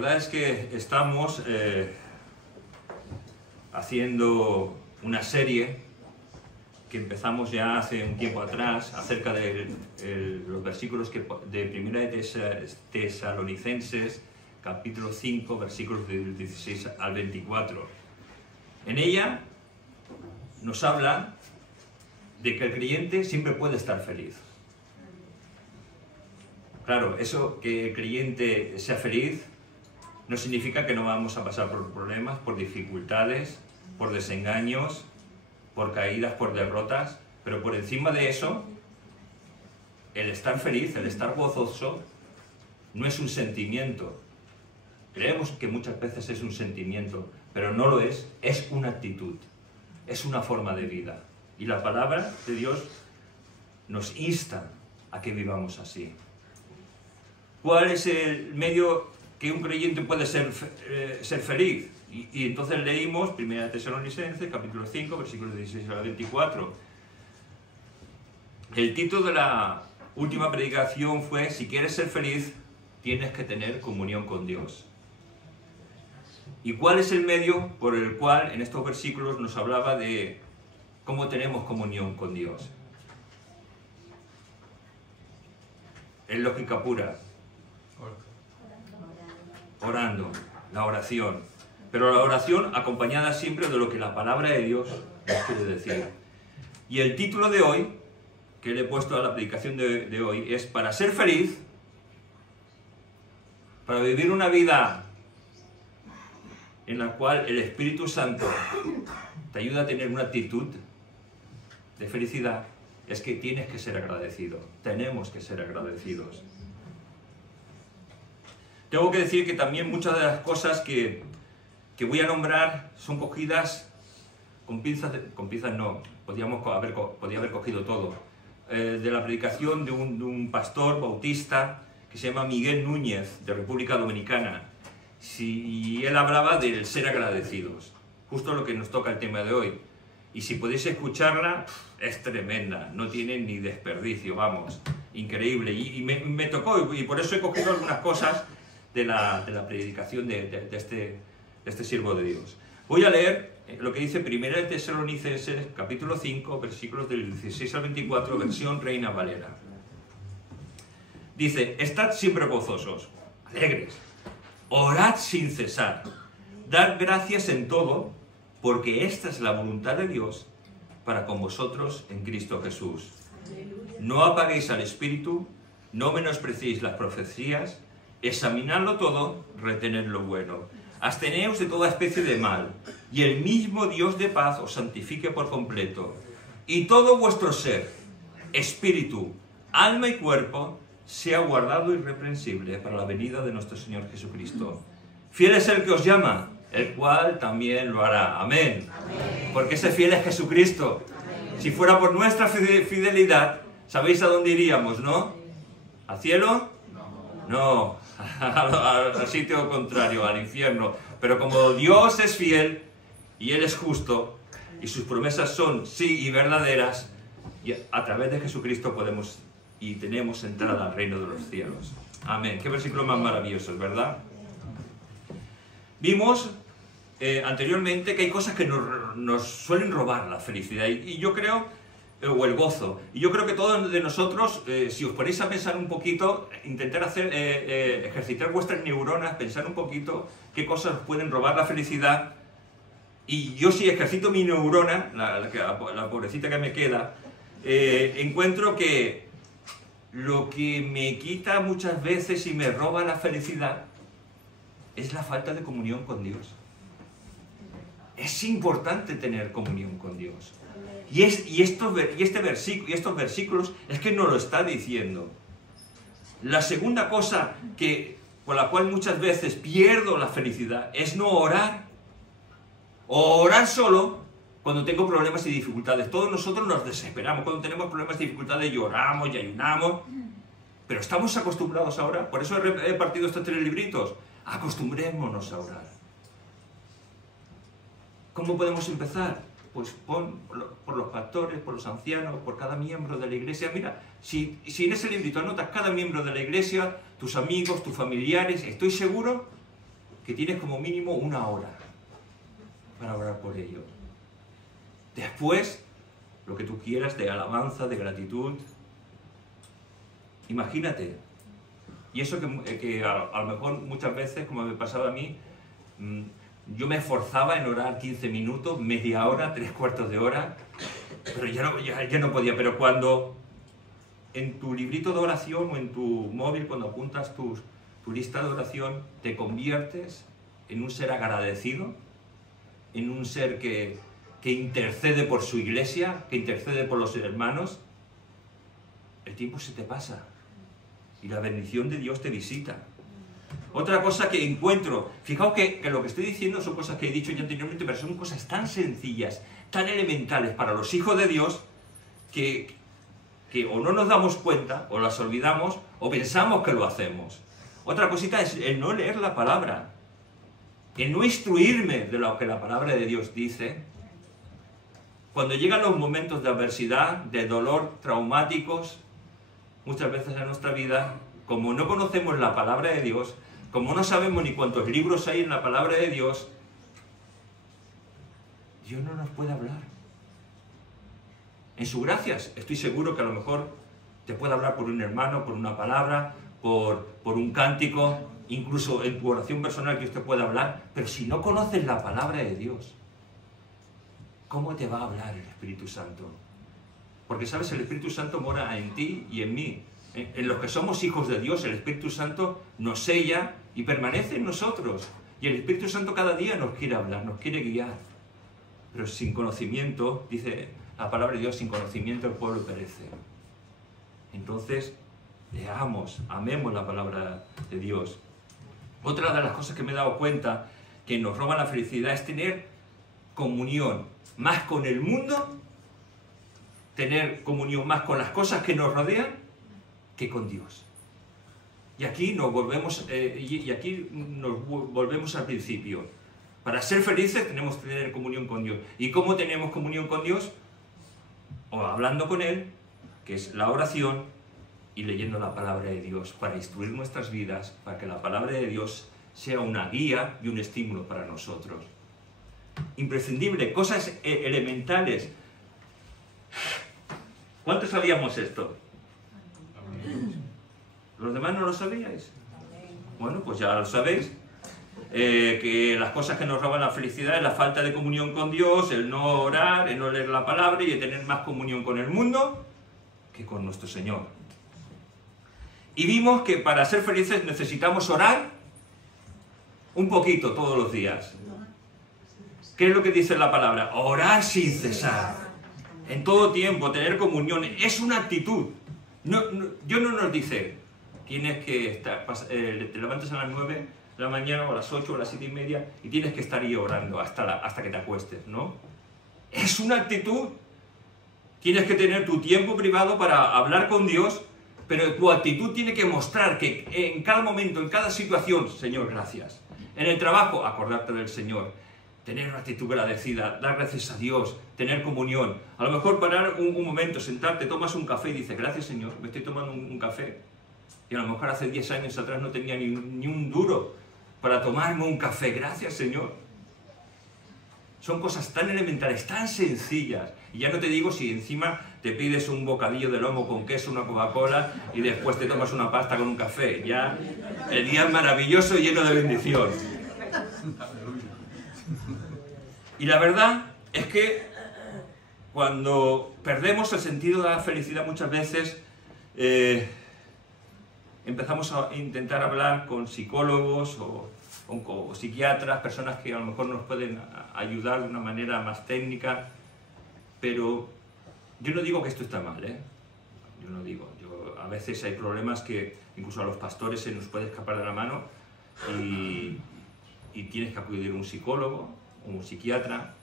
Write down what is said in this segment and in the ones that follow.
verdad es que estamos haciendo una serie que empezamos ya hace un tiempo atrás acerca de los versículos de Primera de Tesalonicenses, capítulo 5, versículos del 16 al 24. En ella nos habla de que el creyente siempre puede estar feliz. Claro, eso que el creyente sea feliz no significa que no vamos a pasar por problemas, por dificultades, por desengaños, por caídas, por derrotas, pero por encima de eso, el estar feliz, el estar gozoso, no es un sentimiento. Creemos que muchas veces es un sentimiento, pero no lo es una actitud, es una forma de vida. Y la palabra de Dios nos insta a que vivamos así. ¿Cuál es el medio que un creyente puede ser feliz? Y entonces leímos 1 Tesalonicenses, capítulo 5, versículos 16 al 24. El título de la última predicación fue: si quieres ser feliz, tienes que tener comunión con Dios. ¿Y cuál es el medio por el cual en estos versículos nos hablaba de cómo tenemos comunión con Dios? Es lógica pura. Orando, la oración. Pero la oración acompañada siempre de lo que la palabra de Dios nos quiere decir. Y el título de hoy, que le he puesto a la predicación de hoy, es: para ser feliz, para vivir una vida en la cual el Espíritu Santo te ayuda a tener una actitud de felicidad, es que tienes que ser agradecido. Tenemos que ser agradecidos. Tengo que decir que también muchas de las cosas que voy a nombrar son cogidas con pinzas no, podía haber cogido todo, de la predicación de un pastor bautista que se llama Miguel Núñez, de República Dominicana. Y él hablaba del ser agradecidos, justo lo que nos toca el tema de hoy. Y si podéis escucharla, es tremenda, no tiene ni desperdicio, vamos, increíble. Y me tocó, y por eso he cogido algunas cosas de la predicación de este siervo de Dios. Voy a leer lo que dice 1 Tesalonicenses, capítulo 5, versículos del 16 al 24, versión Reina Valera. Dice: estad siempre gozosos, alegres, orad sin cesar, dad gracias en todo, porque esta es la voluntad de Dios para con vosotros en Cristo Jesús. No apaguéis al Espíritu, no menospreciéis las profecías, examinadlo todo, retened lo bueno. Absteneos de toda especie de mal, y el mismo Dios de paz os santifique por completo. Y todo vuestro ser, espíritu, alma y cuerpo, sea guardado irreprensible para la venida de nuestro Señor Jesucristo. Fiel es el que os llama, el cual también lo hará. Amén. Amén. Porque ese fiel es Jesucristo. Amén. Si fuera por nuestra fidelidad, ¿sabéis a dónde iríamos, no? ¿Al cielo? No, al sitio contrario, al infierno. Pero como Dios es fiel y Él es justo y sus promesas son sí y verdaderas, y a través de Jesucristo podemos y tenemos entrada al reino de los cielos. Amén. Qué versículo más maravilloso, ¿verdad? Vimos anteriormente que hay cosas que nos suelen robar la felicidad y yo creo, o el gozo. Y yo creo que todos de nosotros, si os ponéis a pensar un poquito, intentar ejercitar vuestras neuronas, pensar un poquito qué cosas pueden robar la felicidad. Y yo, si ejercito mi neurona, la pobrecita que me queda, encuentro que lo que me quita muchas veces y me roba la felicidad es la falta de comunión con Dios. Es importante tener comunión con Dios. Y estos versículos es que nos lo está diciendo. La segunda cosa por la cual muchas veces pierdo la felicidad es no orar. O orar solo cuando tengo problemas y dificultades. Todos nosotros nos desesperamos cuando tenemos problemas y dificultades, lloramos y ayunamos. Pero estamos acostumbrados a orar. Por eso he partido estos 3 libritos. Acostumbrémonos a orar. ¿Cómo podemos empezar? Pues por los pastores, por los ancianos, por cada miembro de la iglesia. Mira, si en ese librito anotas cada miembro de la iglesia, tus amigos, tus familiares, estoy seguro que tienes como mínimo 1 hora para orar por ellos. Después, lo que tú quieras de alabanza, de gratitud. Imagínate. Y eso que a lo mejor muchas veces, como me pasaba a mí, yo me esforzaba en orar 15 minutos, media hora, 3/4 de hora, pero ya no podía. Pero cuando en tu librito de oración o en tu móvil, cuando apuntas tu lista de oración, te conviertes en un ser agradecido, en un ser que intercede por su iglesia, que intercede por los hermanos, el tiempo se te pasa y la bendición de Dios te visita. Otra cosa que encuentro, fijaos que lo que estoy diciendo son cosas que he dicho ya anteriormente, pero son cosas tan sencillas, tan elementales para los hijos de Dios, que o no nos damos cuenta, o las olvidamos, o pensamos que lo hacemos. Otra cosita es el no leer la palabra, el no instruirme de lo que la palabra de Dios dice. Cuando llegan los momentos de adversidad, de dolor, traumáticos, muchas veces en nuestra vida, como no conocemos la palabra de Dios, como no sabemos ni cuántos libros hay en la palabra de Dios, Dios no nos puede hablar. En su gracia, estoy seguro que a lo mejor te puede hablar por un hermano, por una palabra, por un cántico, incluso en tu oración personal que Dios te puede hablar, pero si no conoces la palabra de Dios, ¿cómo te va a hablar el Espíritu Santo? Porque, ¿sabes? El Espíritu Santo mora en ti y en mí. En los que somos hijos de Dios, el Espíritu Santo nos sella y permanece en nosotros. Y el Espíritu Santo cada día nos quiere hablar, nos quiere guiar. Pero sin conocimiento, dice la palabra de Dios, sin conocimiento el pueblo perece. Entonces, amemos la palabra de Dios. Otra de las cosas que me he dado cuenta que nos roba la felicidad es tener comunión más con el mundo, tener comunión más con las cosas que nos rodean, que con Dios. Y aquí nos volvemos al principio. Para ser felices tenemos que tener comunión con Dios. ¿Y cómo tenemos comunión con Dios? O hablando con Él, que es la oración, y leyendo la palabra de Dios para instruir nuestras vidas, para que la palabra de Dios sea una guía y un estímulo para nosotros. Imprescindible, cosas elementales. ¿Cuántos sabíamos esto? ¿Los demás no lo sabíais? Bueno, pues ya lo sabéis. Que las cosas que nos roban la felicidad es la falta de comunión con Dios, el no orar, el no leer la palabra y el tener más comunión con el mundo que con nuestro Señor. Y vimos que para ser felices necesitamos orar un poquito todos los días. ¿Qué es lo que dice la palabra? Orar sin cesar. En todo tiempo, tener comunión. Es una actitud. Dios no nos dice, tienes que estar, te levantas a las 9 de la mañana o a las 8 o a las 7:30 y tienes que estar ahí orando hasta que te acuestes, ¿no? Es una actitud. Tienes que tener tu tiempo privado para hablar con Dios, pero tu actitud tiene que mostrar que en cada momento, en cada situación, Señor, gracias. En el trabajo, acordarte del Señor. Tener una actitud agradecida, dar gracias a Dios, tener comunión. A lo mejor parar un momento, sentarte, tomas un café y dices, gracias Señor, me estoy tomando un café. Y a lo mejor hace 10 años atrás no tenía ni un duro para tomarme un café. Gracias Señor. Son cosas tan elementales, tan sencillas. Y ya no te digo si encima te pides un bocadillo de lomo con queso, una Coca-Cola y después te tomas una pasta con un café. Ya el día es maravilloso y lleno de bendición. Y la verdad es que cuando perdemos el sentido de la felicidad muchas veces empezamos a intentar hablar con psicólogos o psiquiatras, personas que a lo mejor nos pueden ayudar de una manera más técnica, pero yo no digo que esto está mal, ¿eh? Yo no digo. A veces hay problemas que incluso a los pastores se nos puede escapar de la mano y tienes que acudir a un psicólogo o un psiquiatra,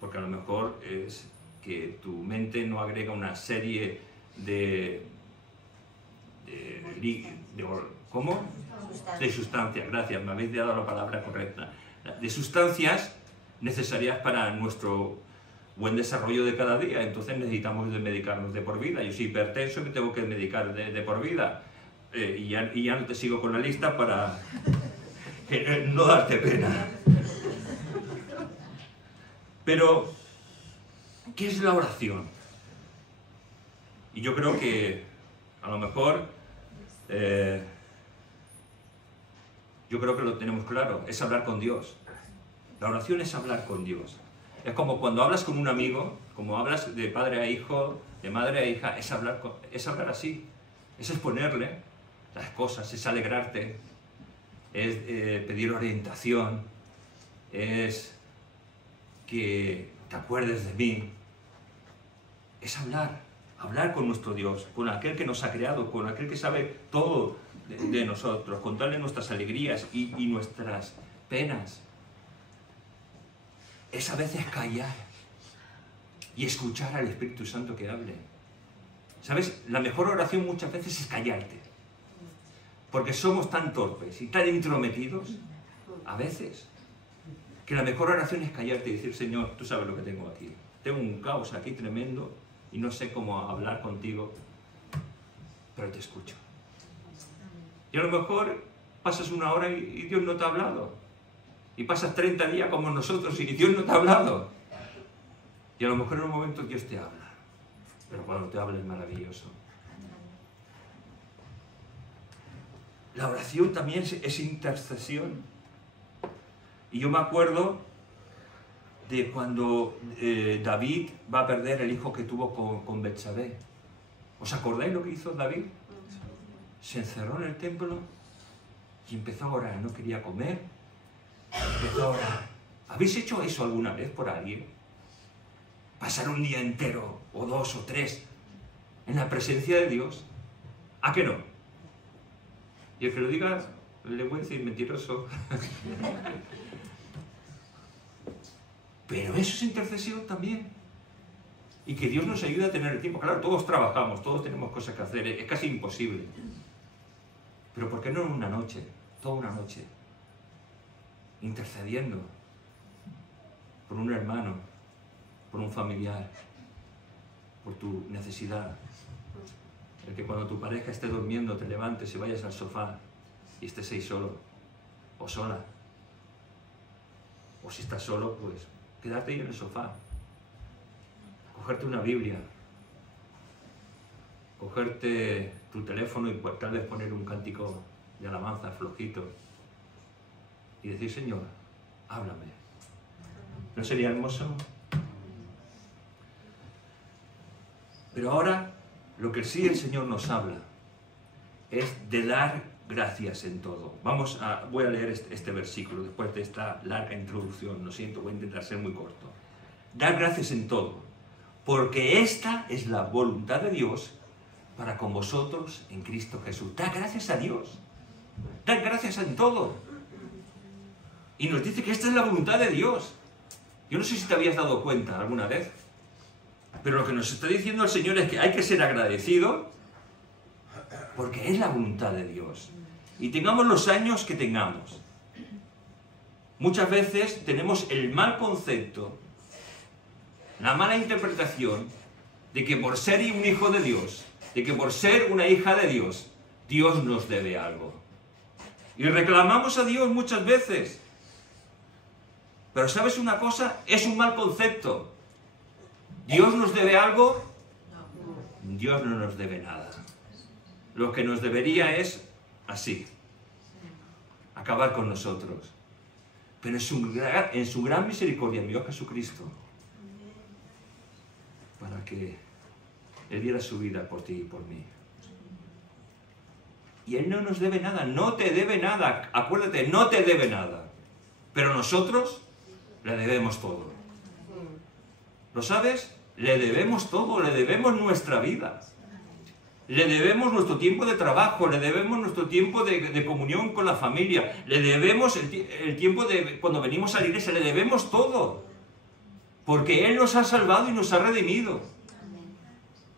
porque a lo mejor es que tu mente no agrega una serie ¿cómo? De sustancias, gracias, me habéis dado la palabra correcta. De sustancias necesarias para nuestro buen desarrollo de cada día. Entonces necesitamos medicarnos de por vida. Yo soy hipertenso y me tengo que medicar de por vida. Y ya no te sigo con la lista para no darte pena. Pero, ¿qué es la oración? Y yo creo que, a lo mejor, yo creo que lo tenemos claro, es hablar con Dios. La oración es hablar con Dios. Es como cuando hablas con un amigo, como hablas de padre a hijo, de madre a hija, es hablar así, es exponerle las cosas, es alegrarte, es pedir orientación, es que te acuerdes de mí, es hablar con nuestro Dios, con aquel que nos ha creado, con aquel que sabe todo de nosotros, contarle nuestras alegrías y nuestras penas. Es a veces callar y escuchar al Espíritu Santo que hable. ¿Sabes? La mejor oración muchas veces es callarte. Porque somos tan torpes y tan intrometidos, a veces, que la mejor oración es callarte y decir, Señor, tú sabes lo que tengo aquí. Tengo un caos aquí tremendo y no sé cómo hablar contigo, pero te escucho. Y a lo mejor pasas una hora y Dios no te ha hablado. Y pasas 30 días como nosotros y Dios no te ha hablado. Y a lo mejor en un momento Dios te habla. Pero cuando te habla es maravilloso. La oración también es intercesión. Y yo me acuerdo de cuando David va a perder el hijo que tuvo con Betsabé. ¿Os acordáis lo que hizo David? Se encerró en el templo y empezó a orar. No quería comer. Empezó a orar. ¿Habéis hecho eso alguna vez por alguien? Pasar un día entero, o 2 o 3, en la presencia de Dios. ¿A qué no? Y el que lo diga, le voy a decir mentiroso. Pero eso es intercesión también. Y que Dios nos ayude a tener el tiempo. Claro, todos trabajamos, todos tenemos cosas que hacer, es casi imposible. Pero ¿por qué no en una noche? Toda una noche. Intercediendo por un hermano, por un familiar, por tu necesidad. El que cuando tu pareja esté durmiendo te levantes y vayas al sofá y estés ahí solo o sola. O si estás solo, pues quedarte ahí en el sofá. Cogerte una Biblia. Cogerte tu teléfono y pues, tal vez poner un cántico de alabanza flojito. Y decir, Señor, háblame. ¿No sería hermoso? Pero ahora, lo que sí el Señor nos habla es de dar gracias en todo. Voy a leer este versículo después de esta larga introducción. Lo siento, voy a intentar ser muy corto. Dar gracias en todo, porque esta es la voluntad de Dios para con vosotros en Cristo Jesús. Da gracias a Dios. Da gracias en todo. Y nos dice que esta es la voluntad de Dios. Yo no sé si te habías dado cuenta alguna vez, pero lo que nos está diciendo el Señor es que hay que ser agradecido porque es la voluntad de Dios. Y tengamos los años que tengamos. Muchas veces tenemos el mal concepto, la mala interpretación de que por ser un hijo de Dios, de que por ser una hija de Dios, Dios nos debe algo. Y reclamamos a Dios muchas veces. Pero ¿sabes una cosa? Es un mal concepto. ¿Dios nos debe algo? Dios no nos debe nada. Lo que nos debería es así. Acabar con nosotros. Pero en su gran misericordia envió a Jesucristo para que Él diera su vida por ti y por mí. Y Él no nos debe nada, no te debe nada. Acuérdate, no te debe nada. Pero nosotros le debemos todo. ¿Lo sabes? Le debemos todo, le debemos nuestra vida. Le debemos nuestro tiempo de trabajo, le debemos nuestro tiempo de comunión con la familia, le debemos el tiempo de cuando venimos a la iglesia, le debemos todo. Porque Él nos ha salvado y nos ha redimido.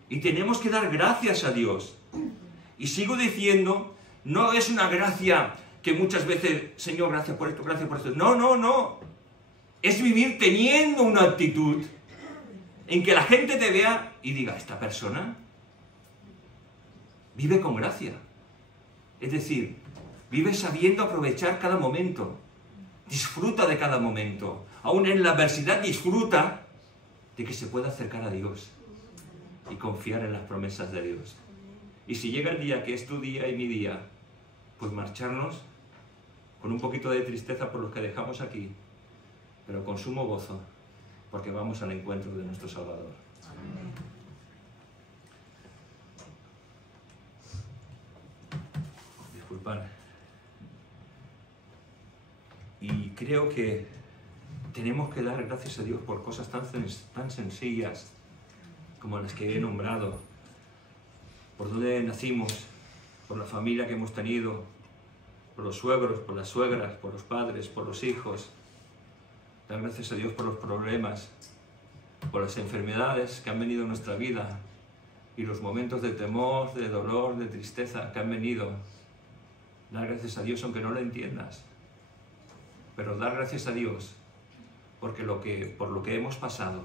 Y tenemos que dar gracias a Dios. Y sigo diciendo, no es una gracia que muchas veces, Señor, gracias por esto, gracias por esto. No, no, no. Es vivir teniendo una actitud en que la gente te vea y diga, esta persona vive con gracia. Es decir, Vive sabiendo aprovechar cada momento. Disfruta de cada momento. Aún en la adversidad disfruta de que se pueda acercar a Dios y confiar en las promesas de Dios. Y si llega el día que es tu día y mi día, pues marcharnos con un poquito de tristeza por los que dejamos aquí, pero con sumo gozo, porque vamos al encuentro de nuestro Salvador. Amén. Disculpad. Y creo que tenemos que dar gracias a Dios por cosas tan sencillas como las que he nombrado, por donde nacimos, por la familia que hemos tenido, por los suegros, por las suegras, por los padres, por los hijos. Dar gracias a Dios por los problemas, por las enfermedades que han venido en nuestra vida y los momentos de temor, de dolor, de tristeza que han venido. Dar gracias a Dios aunque no lo entiendas, pero dar gracias a Dios porque por lo que hemos pasado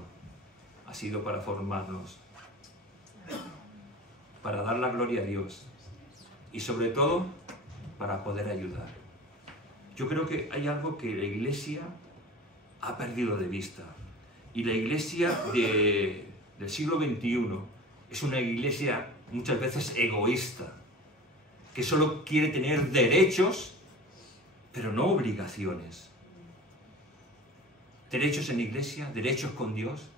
ha sido para formarnos, para dar la gloria a Dios y sobre todo para poder ayudar. Yo creo que hay algo que la Iglesia ha perdido de vista, y la Iglesia del siglo XXI es una Iglesia muchas veces egoísta, que solo quiere tener derechos, pero no obligaciones. Derechos en Iglesia, derechos con Dios,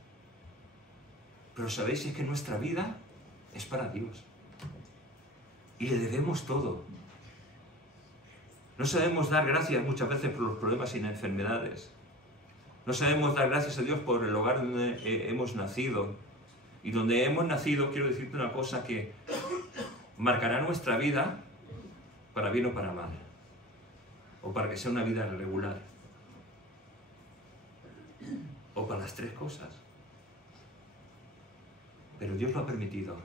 pero sabéis, es que nuestra vida es para Dios y le debemos todo. No sabemos dar gracias muchas veces por los problemas y las enfermedades. No sabemos dar gracias a Dios por el hogar donde hemos nacido. Y donde hemos nacido, quiero decirte una cosa que marcará nuestra vida para bien o para mal. O para que sea una vida regular. O para las tres cosas. Pero Dios lo ha permitido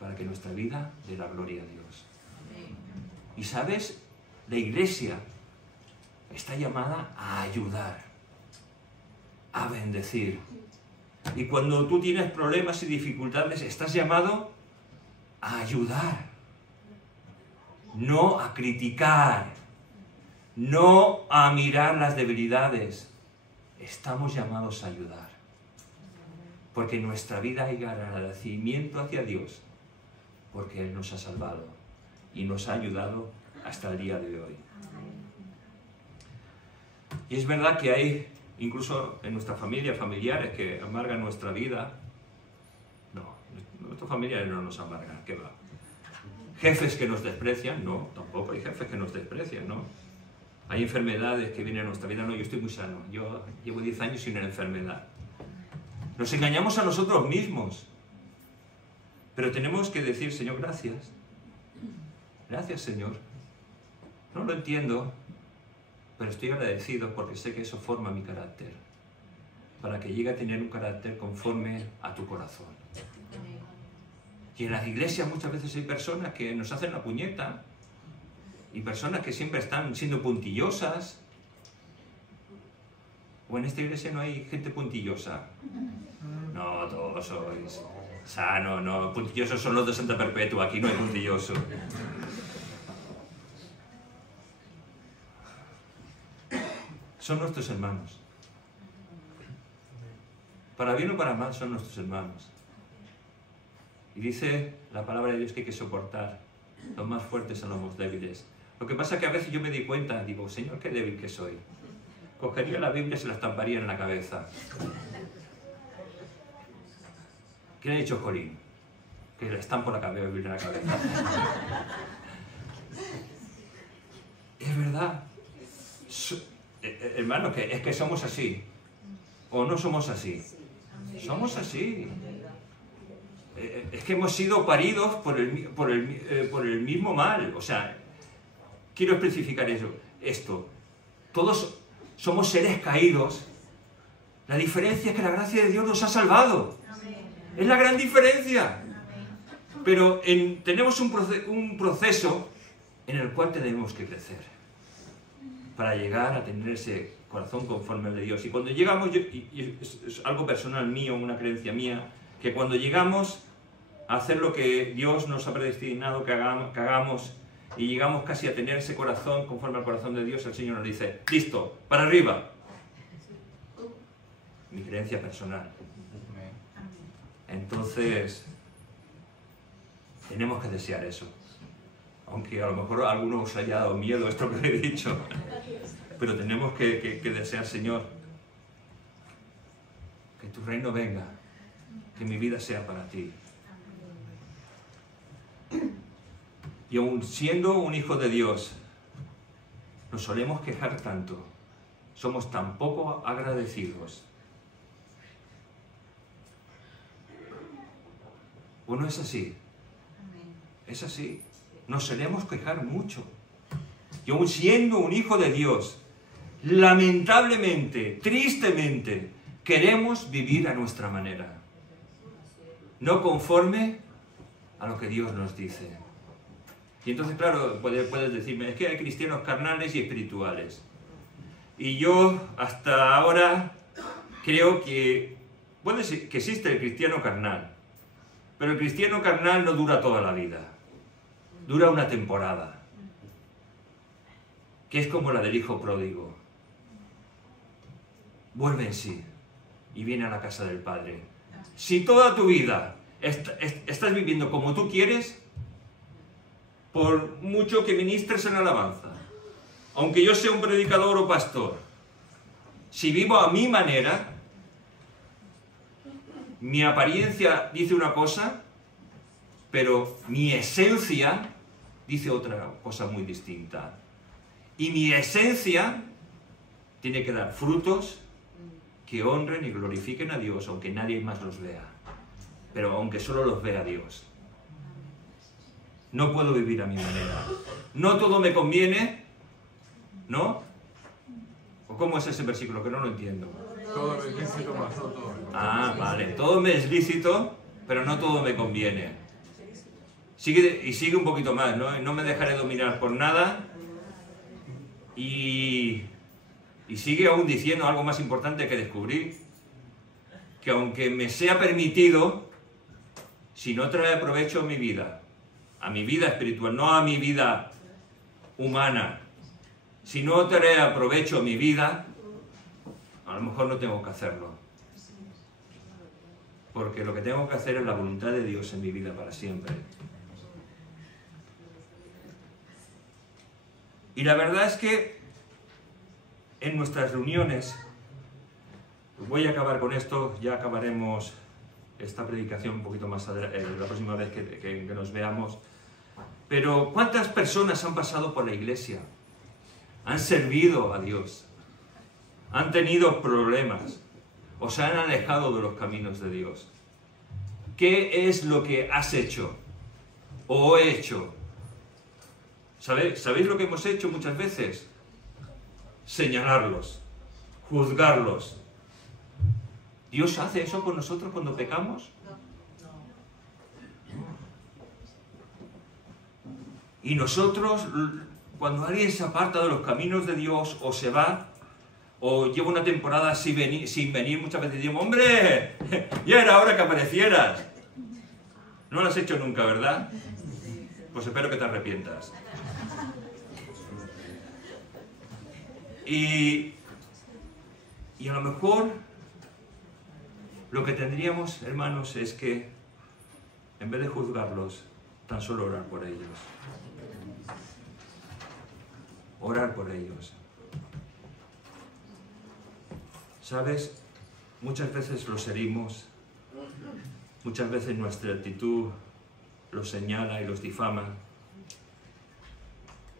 para que nuestra vida dé la gloria a Dios. Y sabes, la Iglesia está llamada a ayudar, a bendecir. Y cuando tú tienes problemas y dificultades, estás llamado a ayudar, no a criticar, no a mirar las debilidades. Estamos llamados a ayudar, porque en nuestra vida hay agradecimiento hacia Dios, porque Él nos ha salvado y nos ha ayudado hasta el día de hoy. Y es verdad que hay, incluso en nuestra familia, familiares que amargan nuestra vida. No, nuestros familiares no nos amargan, ¿qué va? Jefes que nos desprecian, no, tampoco hay jefes que nos desprecian, ¿no? Hay enfermedades que vienen a nuestra vida, no, yo estoy muy sano, yo llevo 10 años sin una enfermedad. Nos engañamos a nosotros mismos, pero tenemos que decir, Señor, gracias. Gracias, Señor. No lo entiendo, pero estoy agradecido porque sé que eso forma mi carácter, para que llegue a tener un carácter conforme a tu corazón. Y en las iglesias muchas veces hay personas que nos hacen la puñeta, y personas que siempre están siendo puntillosas. ¿O en esta iglesia no hay gente puntillosa? No, todos sois sanos, no. Puntillosos son los de Santa Perpetua, aquí no hay puntilloso. Son nuestros hermanos. Para bien o para mal son nuestros hermanos. Y dice la palabra de Dios que hay que soportar. Los más fuertes son los más débiles. Lo que pasa es que a veces yo me di cuenta, digo, Señor, qué débil que soy. Cogería la Biblia y se la estamparía en la cabeza. ¿Qué le ha dicho Colín? Que le estampo la Biblia en la cabeza. Es verdad. Hermano, es que somos así. ¿O no somos así? Somos así. Es que hemos sido paridos por el mismo mal. O sea, quiero especificar esto. Todos somos seres caídos. La diferencia es que la gracia de Dios nos ha salvado. Es la gran diferencia. Pero tenemos un proceso en el cual tenemos que crecer para llegar a tener ese corazón conforme al de Dios. Y cuando llegamos, y es algo personal mío, una creencia mía, que cuando llegamos a hacer lo que Dios nos ha predestinado que hagamos, y llegamos casi a tener ese corazón conforme al corazón de Dios, el Señor nos dice, listo, para arriba. Mi creencia personal. Entonces, tenemos que desear eso. Aunque a lo mejor a algunos os haya dado miedo esto que he dicho. Pero tenemos que desear, Señor, que tu reino venga, que mi vida sea para ti. Y aun siendo un hijo de Dios, nos solemos quejar tanto, somos tan poco agradecidos. ¿O no es así? Es así. Nos solemos quejar mucho. Y aun siendo un hijo de Dios, lamentablemente, tristemente, queremos vivir a nuestra manera. No conforme a lo que Dios nos dice. Y entonces, claro, puedes decirme, es que hay cristianos carnales y espirituales. Y yo, hasta ahora, creo que puede ser que existe el cristiano carnal. Pero el cristiano carnal no dura toda la vida. Dura una temporada. Que es como la del hijo pródigo. Vuelve en sí y viene a la casa del Padre. Si toda tu vida estás viviendo como tú quieres, por mucho que ministres en alabanza, aunque yo sea un predicador o pastor, si vivo a mi manera, mi apariencia dice una cosa, pero mi esencia dice otra cosa muy distinta. Y mi esencia tiene que dar frutos que honren y glorifiquen a Dios, aunque nadie más los vea. Pero aunque solo los vea Dios. No puedo vivir a mi manera. No todo me conviene, ¿no? ¿O cómo es ese versículo? Que no lo entiendo. Todo es lícito, mas no todo. Ah, vale. Todo me es lícito, pero no todo me conviene. Sigue un poquito más, ¿no? No me dejaré dominar por nada. Y sigue aún diciendo algo más importante que descubrí. Que aunque me sea permitido, si no trae provecho a mi vida espiritual, no a mi vida humana, si no trae provecho a mi vida, a lo mejor no tengo que hacerlo. Porque lo que tengo que hacer es la voluntad de Dios en mi vida para siempre. Y la verdad es que en nuestras reuniones, voy a acabar con esto, ya acabaremos esta predicación un poquito más adelante, la próxima vez que nos veamos. Pero ¿cuántas personas han pasado por la iglesia? Han servido a Dios, han tenido problemas, o se han alejado de los caminos de Dios. ¿Qué es lo que has hecho o he hecho? ¿Sabéis lo que hemos hecho muchas veces? Señalarlos, juzgarlos. ¿Dios hace eso con nosotros cuando pecamos? Y nosotros, cuando alguien se aparta de los caminos de Dios o se va, o lleva una temporada sin venir, muchas veces decimos, ¡hombre! Ya era hora que aparecieras. No lo has hecho nunca, ¿verdad? Pues espero que te arrepientas. Y a lo mejor lo que tendríamos, hermanos, es que en vez de juzgarlos, tan solo orar por ellos. Orar por ellos. ¿Sabes? Muchas veces los herimos, muchas veces nuestra actitud los señala y los difama.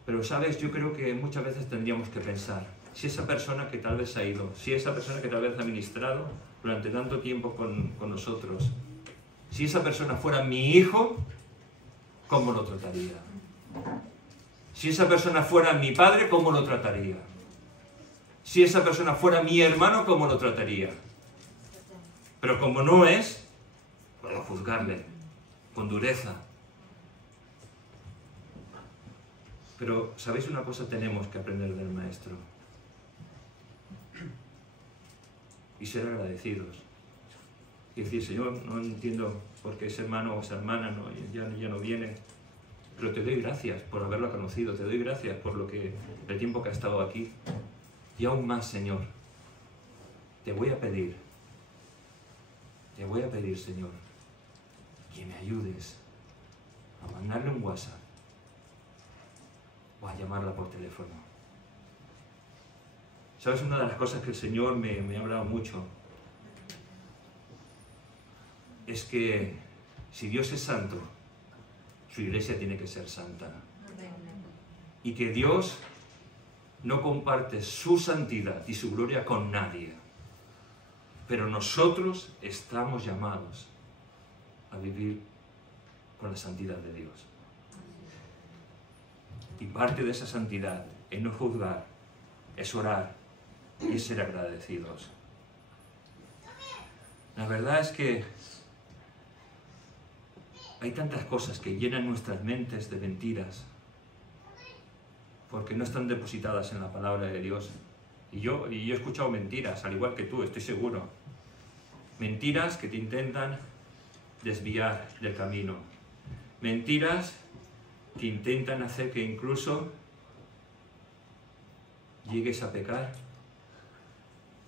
Pero, ¿sabes? Yo creo que muchas veces tendríamos que pensar, si esa persona que tal vez ha ido, si esa persona que tal vez ha ministrado durante tanto tiempo con nosotros, si esa persona fuera mi hijo, ¿cómo lo trataría? Si esa persona fuera mi padre, ¿cómo lo trataría? Si esa persona fuera mi hermano, ¿cómo lo trataría? Pero como no es, puedo juzgarle con dureza. Pero, ¿sabéis una cosa? Tenemos que aprender del Maestro. Y ser agradecidos. Y decir, Señor, no entiendo por qué ese hermano o esa hermana ya no viene. pero te doy gracias por haberlo conocido, te doy gracias por el tiempo que ha estado aquí. Y aún más, Señor, te voy a pedir, Señor, que me ayudes a mandarle un WhatsApp o a llamarla por teléfono. ¿Sabes? Una de las cosas que el Señor me ha hablado mucho es que si Dios es santo, su iglesia tiene que ser santa. Y que Dios no comparte su santidad y su gloria con nadie. Pero nosotros estamos llamados a vivir con la santidad de Dios. Y parte de esa santidad es no juzgar, es orar y es ser agradecidos. La verdad es que hay tantas cosas que llenan nuestras mentes de mentiras porque no están depositadas en la palabra de Dios. Y yo he escuchado mentiras, al igual que tú, estoy seguro. Mentiras que te intentan desviar del camino. Mentiras que intentan hacer que incluso llegues a pecar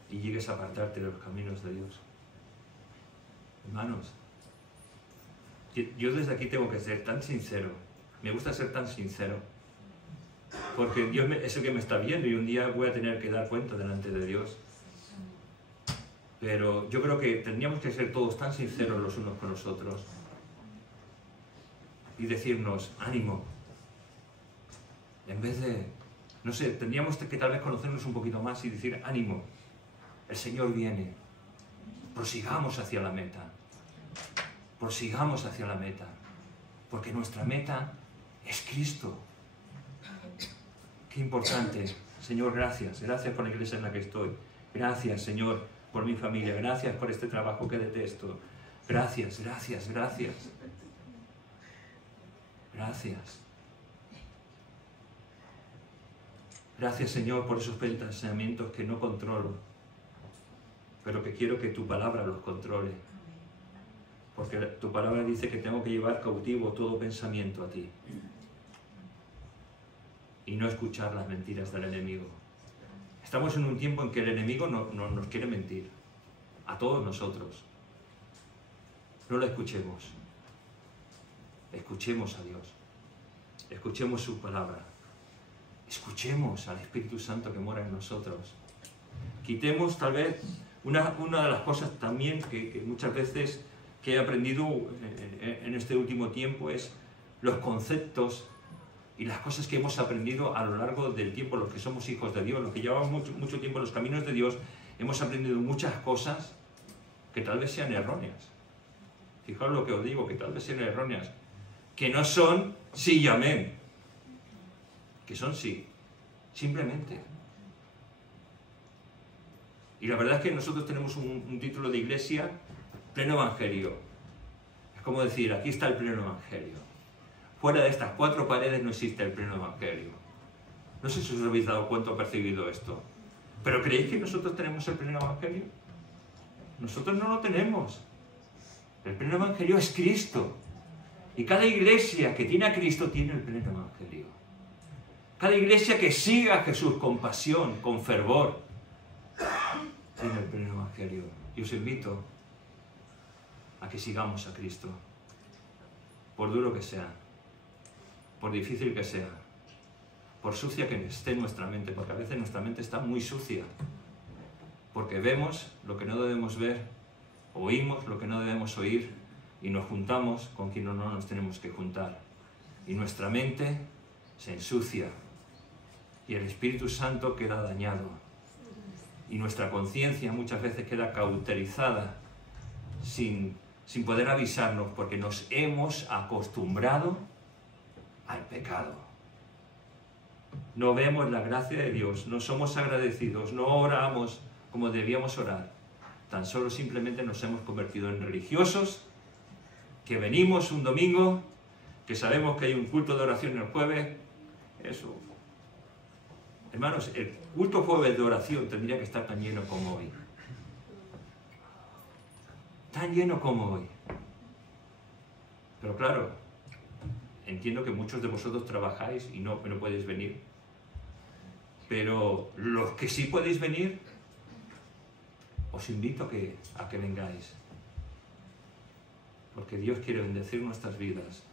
y llegues a apartarte de los caminos de Dios. Hermanos, yo desde aquí tengo que ser tan sincero. Me gusta ser tan sincero. Porque Dios es el que me está viendo y un día voy a tener que dar cuenta delante de Dios. Pero yo creo que tendríamos que ser todos tan sinceros los unos con los otros y decirnos, ánimo. En vez de, no sé, tendríamos que tal vez conocernos un poquito más y decir, ánimo, el Señor viene. Prosigamos hacia la meta. Prosigamos hacia la meta. Porque nuestra meta es Cristo. Qué importante. Señor, gracias. Gracias por la iglesia en la que estoy. Gracias, Señor, por mi familia. Gracias por este trabajo que detesto. Gracias, gracias, gracias. Gracias. Gracias, Señor, por esos pensamientos que no controlo, pero que quiero que tu palabra los controle. Porque tu palabra dice que tengo que llevar cautivo todo pensamiento a ti y no escuchar las mentiras del enemigo. Estamos en un tiempo en que el enemigo no nos quiere mentir, a todos nosotros. No lo escuchemos. Escuchemos a Dios. Escuchemos su palabra. Escuchemos al Espíritu Santo que mora en nosotros. Quitemos tal vez una de las cosas también que muchas veces que he aprendido en este último tiempo es los conceptos y las cosas que hemos aprendido a lo largo del tiempo, los que somos hijos de Dios, los que llevamos mucho tiempo en los caminos de Dios, hemos aprendido muchas cosas que tal vez sean erróneas. Fijaos lo que os digo, que tal vez sean erróneas, que no son sí y amén, que son sí, simplemente. Y la verdad es que nosotros tenemos un título de iglesia, pleno evangelio. Es como decir, aquí está el pleno evangelio. Fuera de estas 4 paredes no existe el pleno evangelio. No sé si os habéis dado cuenta o percibido esto. ¿Pero creéis que nosotros tenemos el pleno evangelio? Nosotros no lo tenemos. El pleno evangelio es Cristo. Y cada iglesia que tiene a Cristo tiene el pleno evangelio. Cada iglesia que siga a Jesús con pasión, con fervor, tiene el pleno evangelio. Y os invito a que sigamos a Cristo. Por duro que sea, por difícil que sea, por sucia que esté nuestra mente, porque a veces nuestra mente está muy sucia, porque vemos lo que no debemos ver, oímos lo que no debemos oír y nos juntamos con quien no nos tenemos que juntar. Y nuestra mente se ensucia y el Espíritu Santo queda dañado y nuestra conciencia muchas veces queda cauterizada sin poder avisarnos porque nos hemos acostumbrado al pecado. No vemos la gracia de Dios, no somos agradecidos, no oramos como debíamos orar. Tan solo simplemente nos hemos convertido en religiosos, que venimos un domingo, que sabemos que hay un culto de oración el jueves. Eso. Hermanos, el culto jueves de oración tendría que estar tan lleno como hoy. Tan lleno como hoy. Pero claro, entiendo que muchos de vosotros trabajáis y no podéis venir, pero los que sí podéis venir, os invito a que vengáis, porque Dios quiere bendecir nuestras vidas,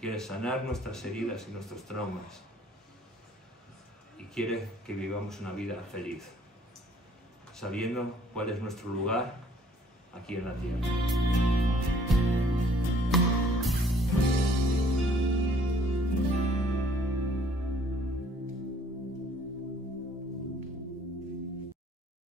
quiere sanar nuestras heridas y nuestros traumas, y quiere que vivamos una vida feliz, sabiendo cuál es nuestro lugar aquí en la tierra.